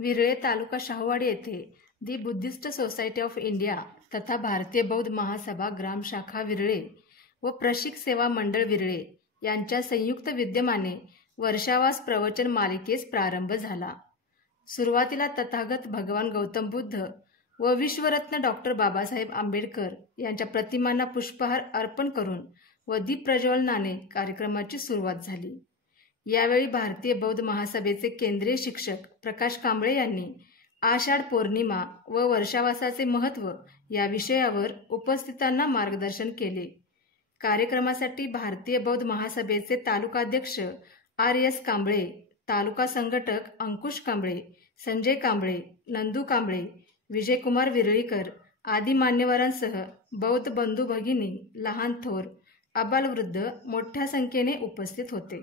विरळे तालुका शाहूवाडी येथे दी Buddhist society of India तथा भारतीय बौद्ध महासभा ग्राम शाखा विरळे व प्रशिक सेवा मंडळ विरळे यांच्या संयुक्त विद्यमाने वर्षावास प्रवचन मालिकेस प्रारंभ झाला। सुरुवातीला तथागत भगवान गौतम बुद्ध व विश्वरत्न डॉक्टर बाबासाहेब आंबेडकर यांच्या प्रतिमांना पुष्पहार अर्पण करून व दीप प्रज्वलनाने कार्यक्रमाची सुरुवात झाली। यावेळी भारतीय बौद्ध महासभेचे केंद्रीय शिक्षक प्रकाश कांबळे यांनी आषाढ पौर्णिमा व वर्षावासाचे महत्त्व या विषयावर उपस्थितांना मार्गदर्शन केले। कार्यक्रमासाठी भारतीय बौद्ध महासभेचे तालुकाध्यक्ष आर.एस. कांबळे, तालुका संघटक अंकुश कांबळे, संजय कांबळे, नंदू कांबळे, विजयकुमार विरळीकर आदी मान्यवरांसह बौद्ध बंधू भगिनी, लहान थोर, अबालवृद्ध मोठ्या संख्येने उपस्थित होते।